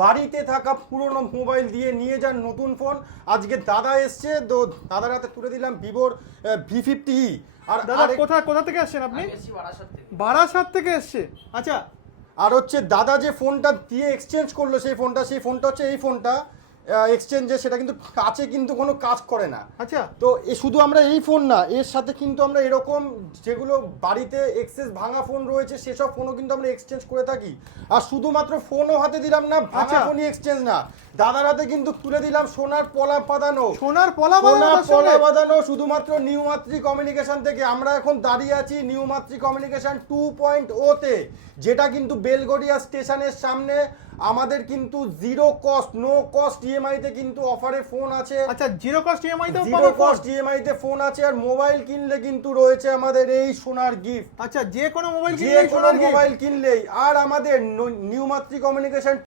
বাড়িতে থাকা পুরনো মোবাইল দিয়ে নিয়ে যান নতুন ফোন। আজকে দাদা এসছে, তো দাদার হাতে তুলে দিলাম ভিভোর V50E। আর দাদা কোথা থেকে আসছেন আপনি? বারাসাত থেকে এসছে। আচ্ছা, আর হচ্ছে দাদা যে ফোনটা দিয়ে এক্সচেঞ্জ করলো সেই ফোনটা হচ্ছে এই ফোনটা এক্সচেঞ্জে, সেটা কিন্তু কাছে কিন্তু কোনো কাজ করে না। আচ্ছা, তো এ শুধু আমরা এই ফোন না, এর সাথে কিন্তু আমরা এরকম যেগুলো বাড়িতে এক্সেস ভাঙা ফোন রয়েছে সেসব ফোনও কিন্তু আমরা এক্সচেঞ্জ করে থাকি। আর শুধুমাত্র ফোনও হাতে দিলাম না, ভাঙা আচ্ছা। ফোনই এক্সচেঞ্জ না, দাদার হাতে কিন্তু তুলে দিলাম সোনার পলা বাঁধানো, সোনার পলা পলা বাঁধানো শুধুমাত্র নিউ মাতৃ কমিউনিকেশন থেকে। আমরা এখন দাঁড়িয়ে আছি নিউ মাতৃ কমিউনিকেশন 2.0 তে, যেটা কিন্তু বেলগড়িয়া স্টেশনের সামনে। আমাদের কিন্তু zero cost, no cost EMI তে কিন্তু অফারে ফোন আছে। আচ্ছা, জিরো কস্ট ইএমআই তে জিরো কস্ট ইএমআই তে ফোন আছে। আর মোবাইল কিনলে কিন্তু রয়েছে আমাদের এই সোনার গিফট। আচ্ছা, যে কোনো মোবাইল যে কোনো মোবাইল কিনলেই। আর আমাদের নিউ মাতৃ কমিউনিকেশন